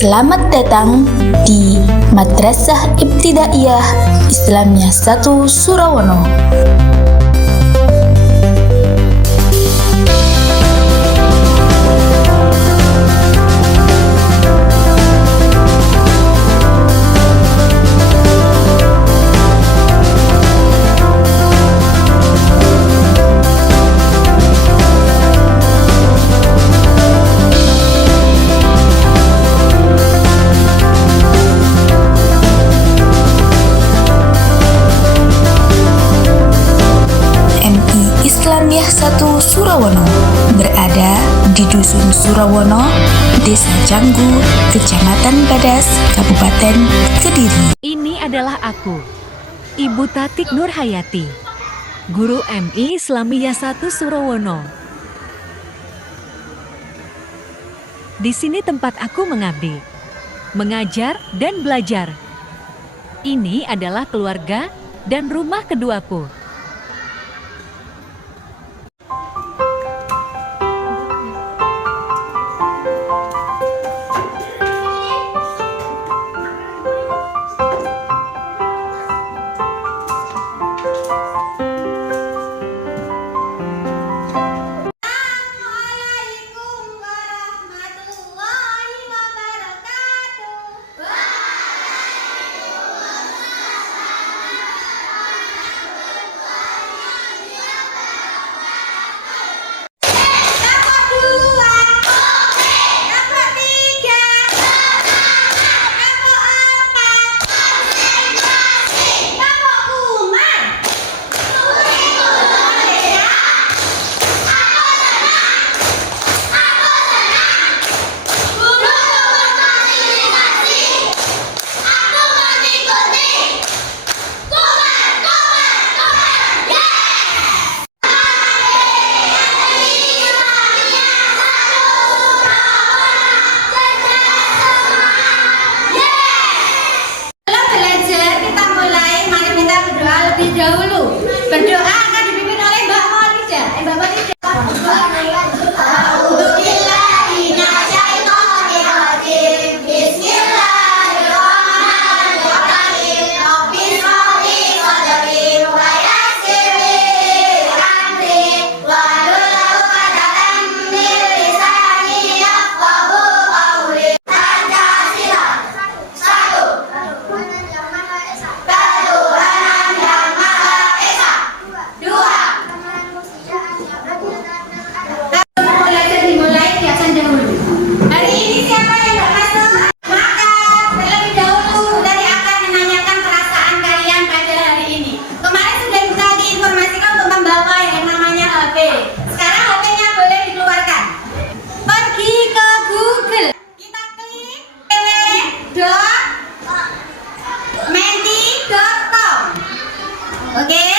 Selamat datang di Madrasah Ibtidaiyah Islamiyah 1 Surawono. Islamiyah 1 Surawono berada di Dusun Surawono, Desa Canggu, Kecamatan Badas, Kabupaten Kediri. Ini adalah aku, Ibu Tatik Nurhayati, Guru MI Islamiyah 1 Surawono. Di sini tempat aku mengabdi, mengajar dan belajar. Ini adalah keluarga dan rumah keduaku. Berdoa akan dipimpin oleh Mbak Maulida. Mbak Maulida. Oke.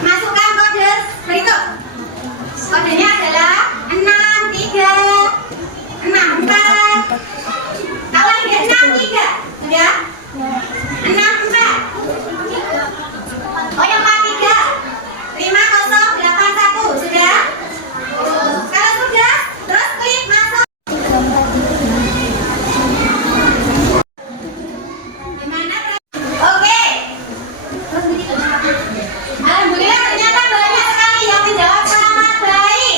Masukkan kode berikut. Kodenya adalah 6364. Kalau tidak 63, sudah? 64. Oh, yang 43. 5081, sudah? Kalau sudah, terus klik masuk. Alhamdulillah ternyata banyak sekali yang menjawab selamat baik.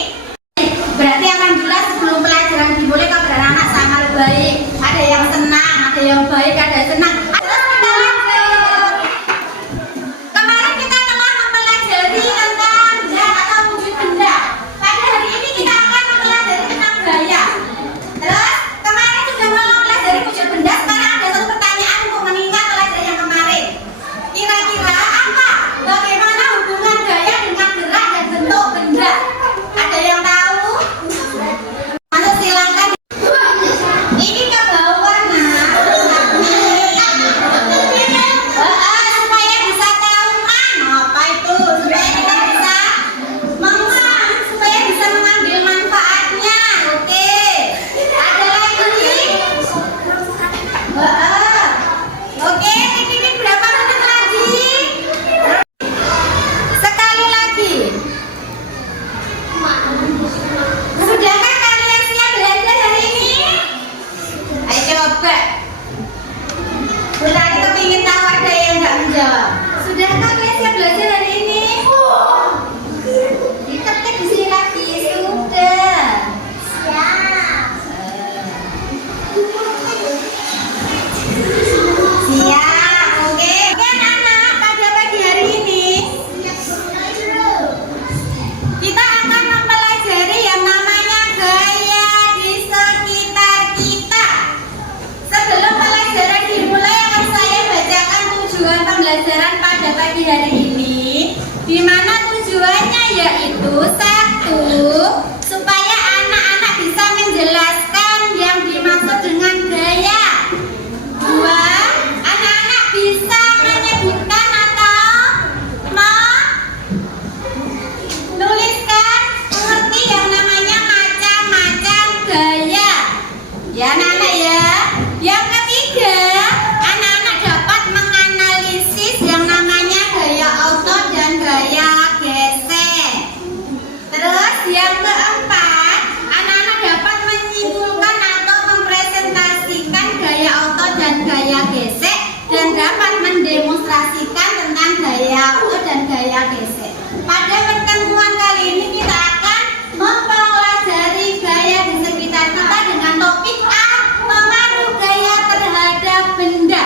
yang keempat, anak-anak dapat menyimpulkan atau mempresentasikan gaya otot dan gaya gesek dan dapat mendemonstrasikan tentang gaya otot dan gaya gesek. Pada pertemuan kali ini kita akan mempelajari gaya di sekitar kita dengan topik A, pengaruh gaya terhadap benda.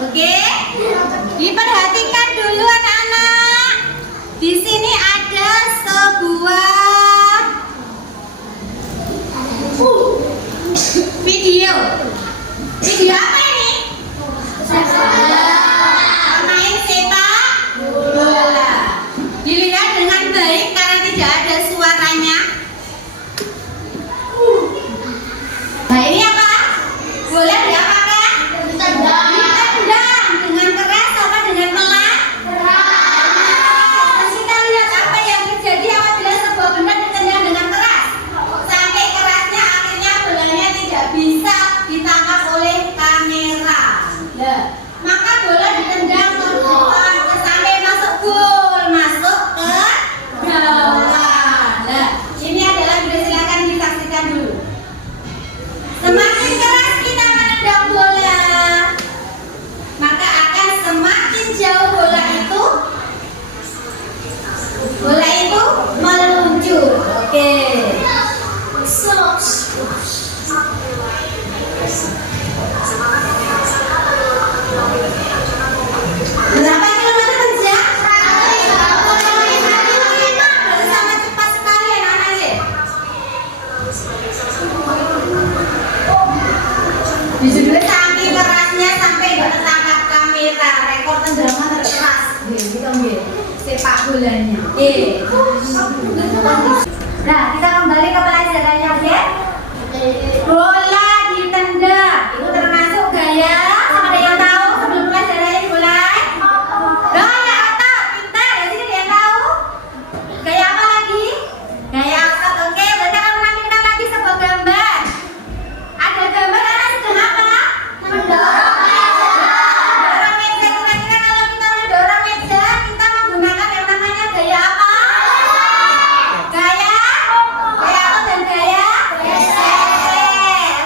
Oke? Diperhatikan dulu anak-anak. Di sini ada sebuah video. Video apa ini? Pemain sepak bola. Dilihat dengan baik karena tidak ada suaranya. Nah ini apa? Boleh diapakan? Ditendang. Dengan keras apa dengan pelan? Kita lihat apa yang terjadi apabila sebuah benda ditendang dengan keras. Sampai kerasnya akhirnya bolanya tidak bisa ditangkap oleh kamera. Maka bola ditendang ke depan sampai masuk gol, masuk ke gawang. Ini adalah video, silakan disaksikan dulu. Semakin keras kita menendang bola, maka akan semakin jauh bola itu meluncur. Oke. Berapa kilometer per jam? 155. Baru sama cepat sekali anak-anak ya. Dijudulnya saking kerasnya sampai nggak tertangkap kamera. Rekor tendangan terkeras. Gitu nggih. Sepak bolanya. Oke. Nah, kita kembali ke pelajarannya, oke? Bola ditendang. Itu termasuk gaya. Sama ada yang tahu sebelum pelajarannya dimulai? Gaya otot, pintar. Ya sini ada yang tahu? Gaya apa lagi? Gaya otot, oke. Berarti kalau nanti kita lagi sebuah gambar. Ada gambar anak sedang apa? Mendorong meja. Mendorong meja. Kira-kira kalau kita mendorong meja, kita menggunakan yang namanya gaya apa? Gaya otot dan gaya gesek.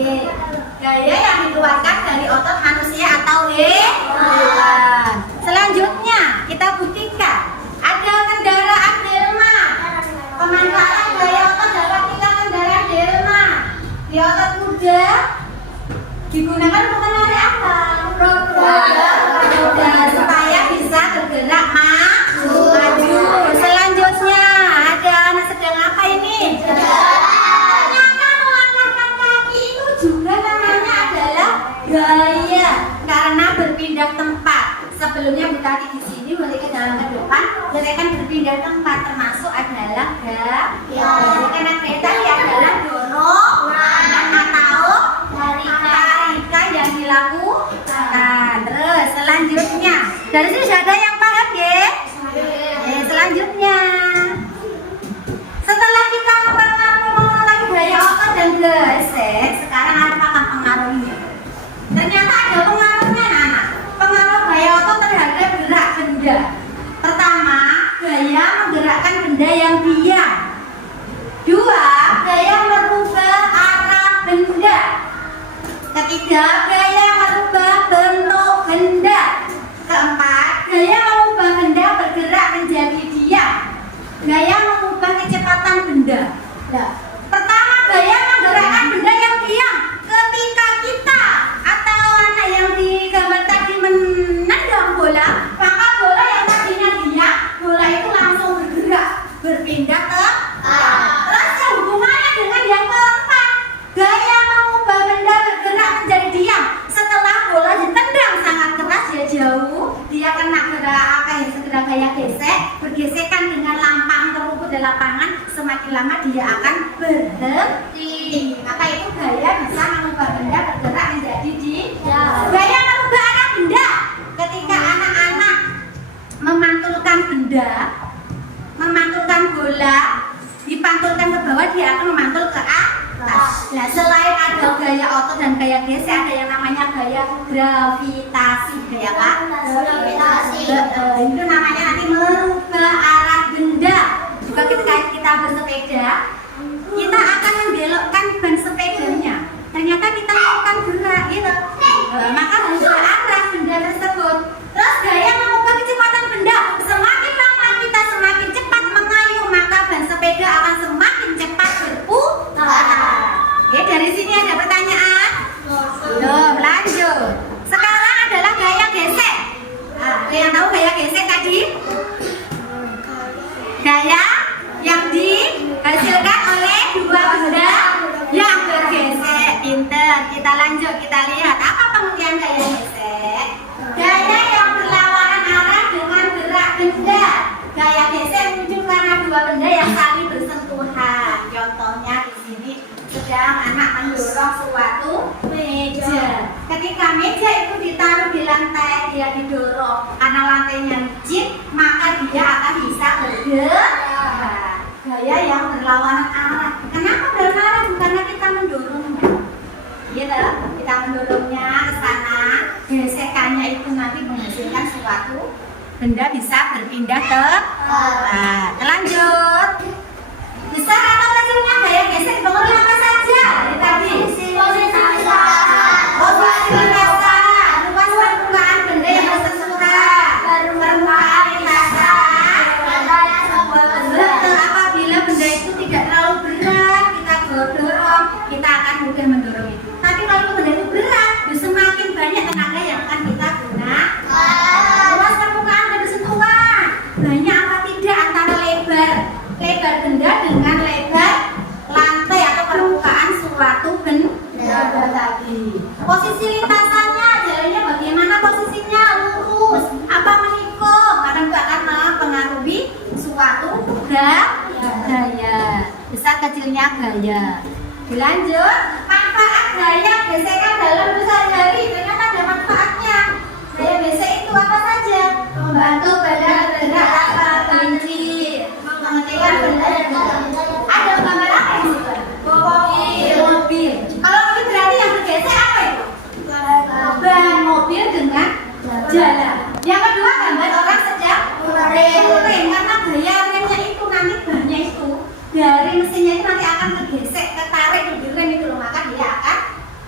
Oke. Gaya yang dikeluarkan dari otot manusia atau hewan. Selanjutnya kita buktikan ada kendaraan delma. Pemanfaatan gaya otot dapat kita kendaraan delma. Di otot kuda digunakan untuk menarik apa? Roda supaya bisa bergerak maju. Selanjutnya ada anak sedang apa ini? Ternyata melangkahkan kaki itu juga namanya adalah gaya karena berpindah tempat. Sebelumnya Bu Tati di sini boleh ke dalam ke depan, gerakan berpindah tempat termasuk adalah gaya. Karena kereta ya adalah dorong atau tarikan yang dilakukan. Terus selanjutnya dari sini sudah ada yang paham ya? Selanjutnya setelah kita mengenai gaya otot dan gesek, sekarang ada paham pengaruhnya. Ternyata ada pengaruhnya anak. Pengaruh gaya otot terhadap gerak benda. Pertama, gaya menggerakkan benda yang diam. Dua, gaya merubah arah benda. Ketiga, gaya merubah bentuk benda. Keempat, gaya mengubah benda bergerak menjadi diam. Gaya mengubah kecepatan benda. Pertama, gaya menggerakkan benda yang diam. Ketika kita atau anak yang di gambar tadi menendang bola, maka bola yang tadinya diam, bola itu langsung bergerak, berpindah ke terus yang hubungannya dengan yang keempat, gaya mengubah benda bergerak menjadi diam. Setelah bola ditendang sangat keras ya jauh, dia kena segera gaya gesek, bergesekan dengan lampang terukur di lapangan, semakin lama dia akan berhenti. Maka itu gaya bisa mengubah benda bergerak menjadi diam. Gaya mengubah arah benda ketika anak-anak memantulkan benda, memantulkan bola, dipantulkan ke bawah, dia akan memantul ke atas. Nah, selain ada gaya otot dan gaya gesek, ada yang namanya gaya gravitasi. Gaya apa? Gravitasi. Itu namanya nanti merubah arah benda. Juga ketika kita bersepeda, kita akan membelokkan ban sepedanya. Ternyata kita akan gerak gitu. Maka merubah arah benda tersebut. Terus gaya mengubah kecepatan benda. Semakin lama kita semakin cepat mengayuh, maka ban sepeda akan semakin cepat berputar. Oke, dari sini ada pertanyaan? Belum, lanjut. Sekarang adalah gaya gesek. Ada yang tahu gaya gesek tadi? Gaya yang dihasilkan oleh dua benda yang bergesek. Pinter. Kita lanjut, kita lihat apa pengertian gaya gesek. Gaya yang berlawanan arah dengan gerak benda. Gaya gesek muncul karena dua benda yang saling bersentuhan. Contohnya di sini sedang anak mendorong suatu meja. Ketika meja itu ditaruh di lantai, dia didorong karena lantainya licin, maka dia akan bisa bergerak. Gaya yang berlawanan arah. Kenapa berlawanan arah? Bukannya kita mendorongnya. Gitu, kita mendorongnya ke sana, gesekannya itu nanti menghasilkan suatu benda bisa berpindah ke lanjut. Besar atau kecilnya gaya gesek dipengaruhi apa saja? Tadi posisi lintasan, luas permukaan benda yang bersentuhan, permukaan lintasan. Betul, apabila benda itu tidak terlalu berat, kita dorong, kita akan mudah mendorong itu. Tapi kalau benda itu berat, semakin banyak tenaga yang akan kita gunakan. Luas permukaan dan bersentuhan, banyak apa tidak antara lebar benda dengan lebar lantai atau permukaan suatu benda tadi. Posisi lintasannya, jalannya bagaimana posisinya? Lurus, apa menikung? Karena itu akan mempengaruhi suatu gaya. Besar kecilnya gaya. Dilanjut, manfaat gaya gesekan dalam sehari-hari. Ternyata ada manfaatnya. Gaya gesek itu apa saja? Membantu badan bergerak tanpa kelinci, menghentikan benda yang ada gambar apa yang mobil. Kalau mobil berarti yang bergesek apa itu? Ban mobil dengan jalan. Yang kedua gambar orang sedang rem, karena gaya remnya itu nanti bannya itu dari mesinnya itu nanti akan tergesek, ketarik di rem itu loh, maka dia akan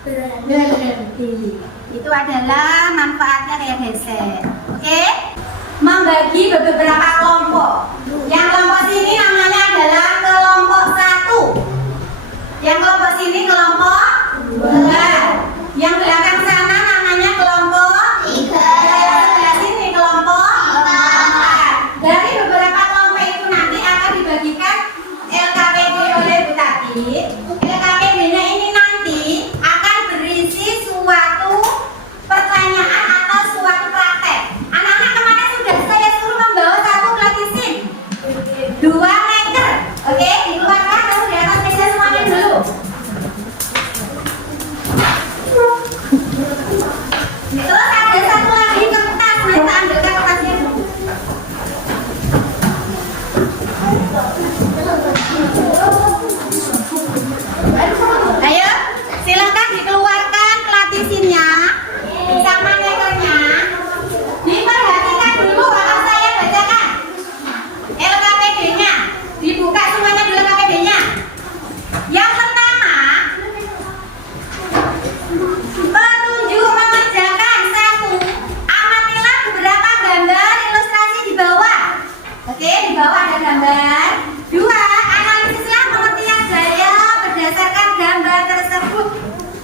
berhenti. Itu adalah manfaatnya kayak gesek. Oke? Membagi beberapa kelompok. Yang kelompok sini namanya adalah kelompok 1. Yang kelompok sini kelompok 2. Yang belakang sana namanya kelompok 3. Yang sebelah sini kelompok 4. Dari beberapa kelompok itu nanti akan dibagikan LKPD oleh Bu Tati. LKPD-nya ini nanti akan berisi suatu pertanyaan atau suatu praktek. Anak-anak kemarin sudah saya suruh membawa satu platisin, 2 meter. Oke, dikeluarkan lalu di atas meja semuanya dulu. Terus ada satu lagi kertas, kita ambilkan kertasnya dulu. Ayo, silakan dikeluarkan platisinnya sama meternya. Diperhatikan dulu kalau saya bacakan LKPD-nya. Dibuka semuanya dulu LKPD-nya. Yang pertama, petunjuk mengerjakan. 1. Amatilah beberapa gambar ilustrasi di bawah. Oke, di bawah ada gambar. 2. Analisislah pengertian gaya berdasarkan gambar tersebut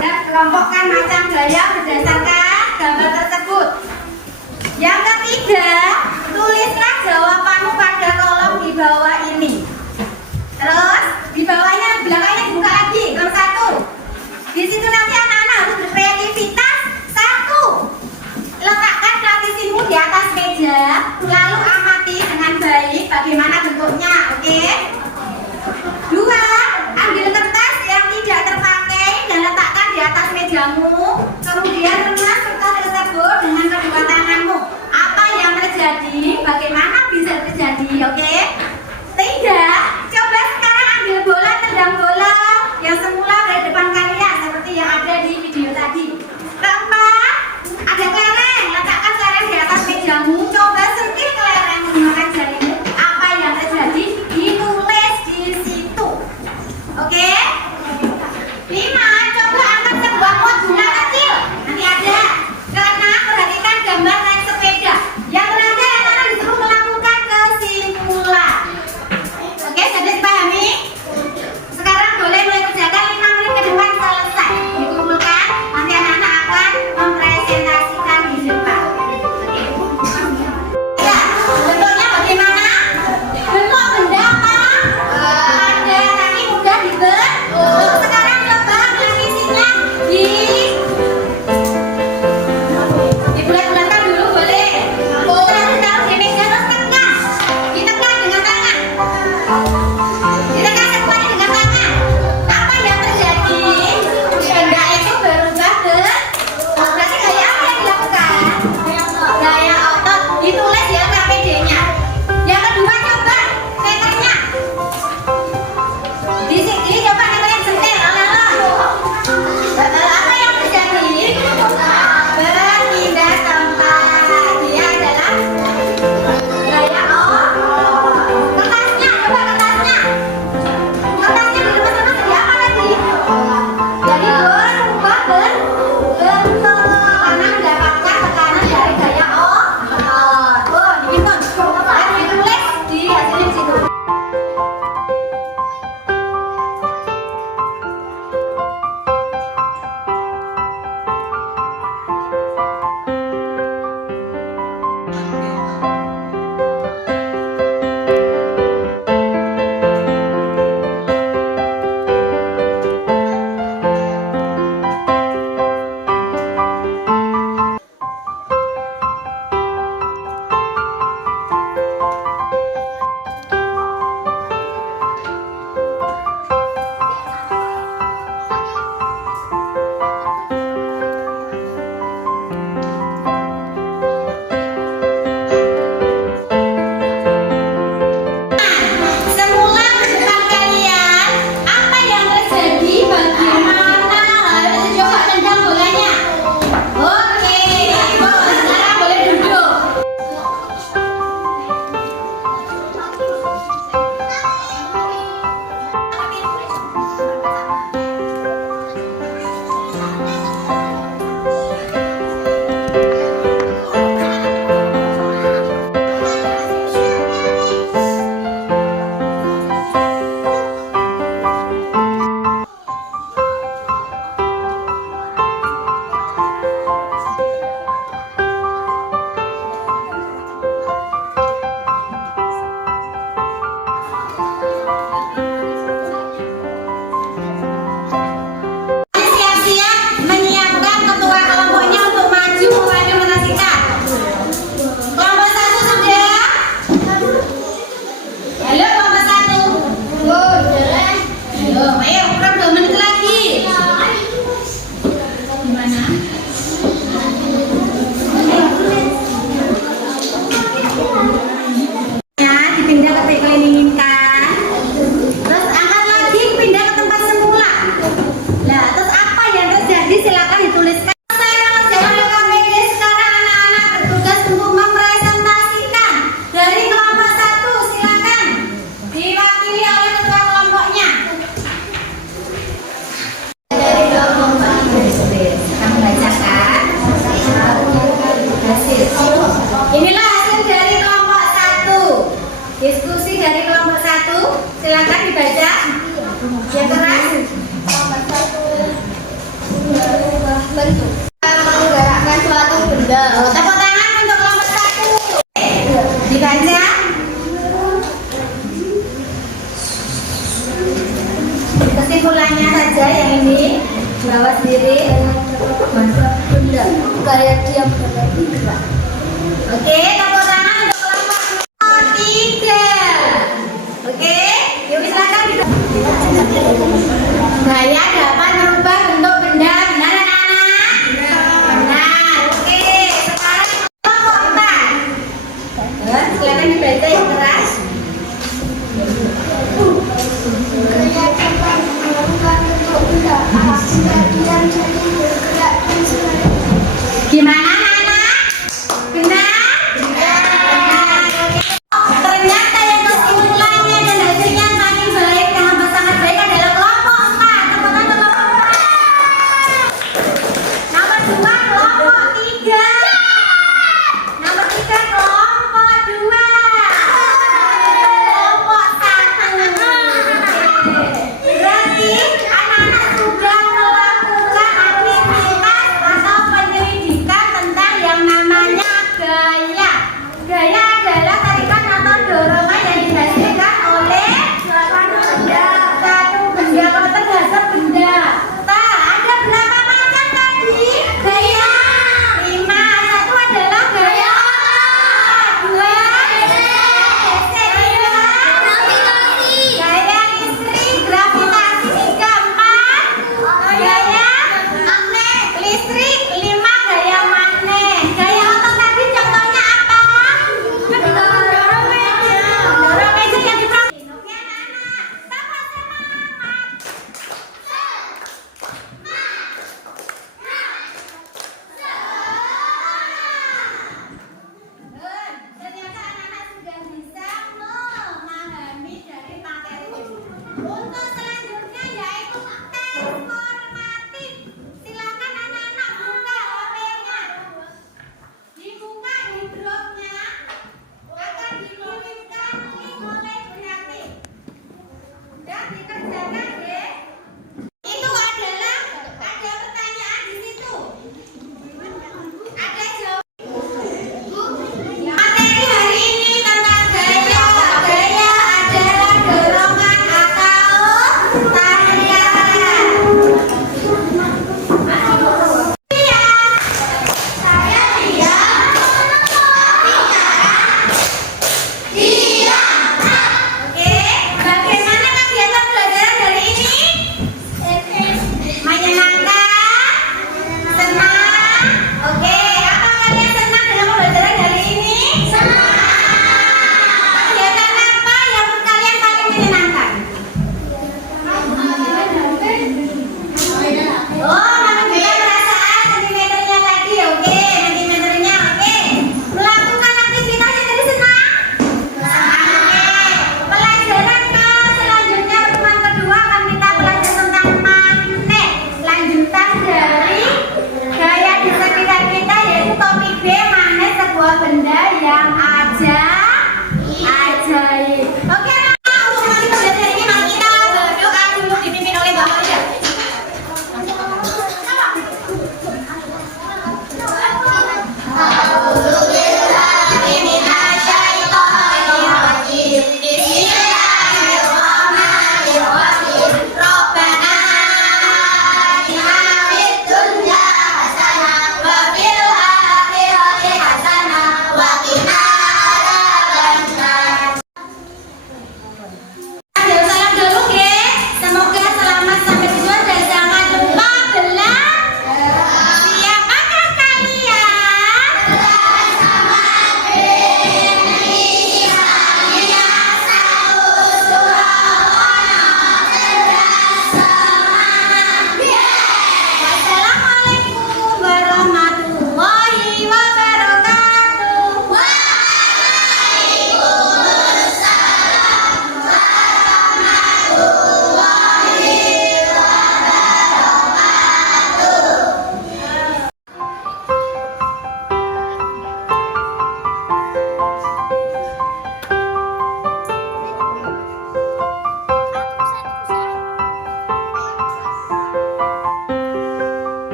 dan kelompokkan macam gaya berdasarkan gambar tersebut. Yang ketiga, tulislah jawabanmu pada kolom di bawah ini. Terus di bawahnya, belakangnya dibuka lagi, kolom 1. Di situ nanti anak-anak harus berkreativitas. 1. Letakkan platisinmu di atas meja, lalu amati dengan baik bagaimana bentuknya. Oke? 2. Ambil kertas yang tidak terpakai dan letakkan di atas mejamu. Kemudian remas kertas tersebut dengan kedua tanganmu. Apa yang terjadi? Bagaimana bisa terjadi? Oke? 3. Coba sekarang ambil bola, tendang bola yang semula dari depan kalian seperti yang ada di video tadi. 4. Ada kelereng, letakkan kelereng di atas mejamu. Coba sentil kelereng menggunakan jarimu. Apa yang terjadi? Ditulis di situ. Oke? 5. Coba angkat sebuah pot bunga kecil. Nanti ada. Karena perhatikan gambar naik sepeda. Yang terakhir anak-anak disuruh melakukan kesimpulan. Oke? sendiri? Kayak diam dan bergerak. Oke, tepuk tangan untuk kelompok nomor 3. Oke, yuk silakan. Gaya dapat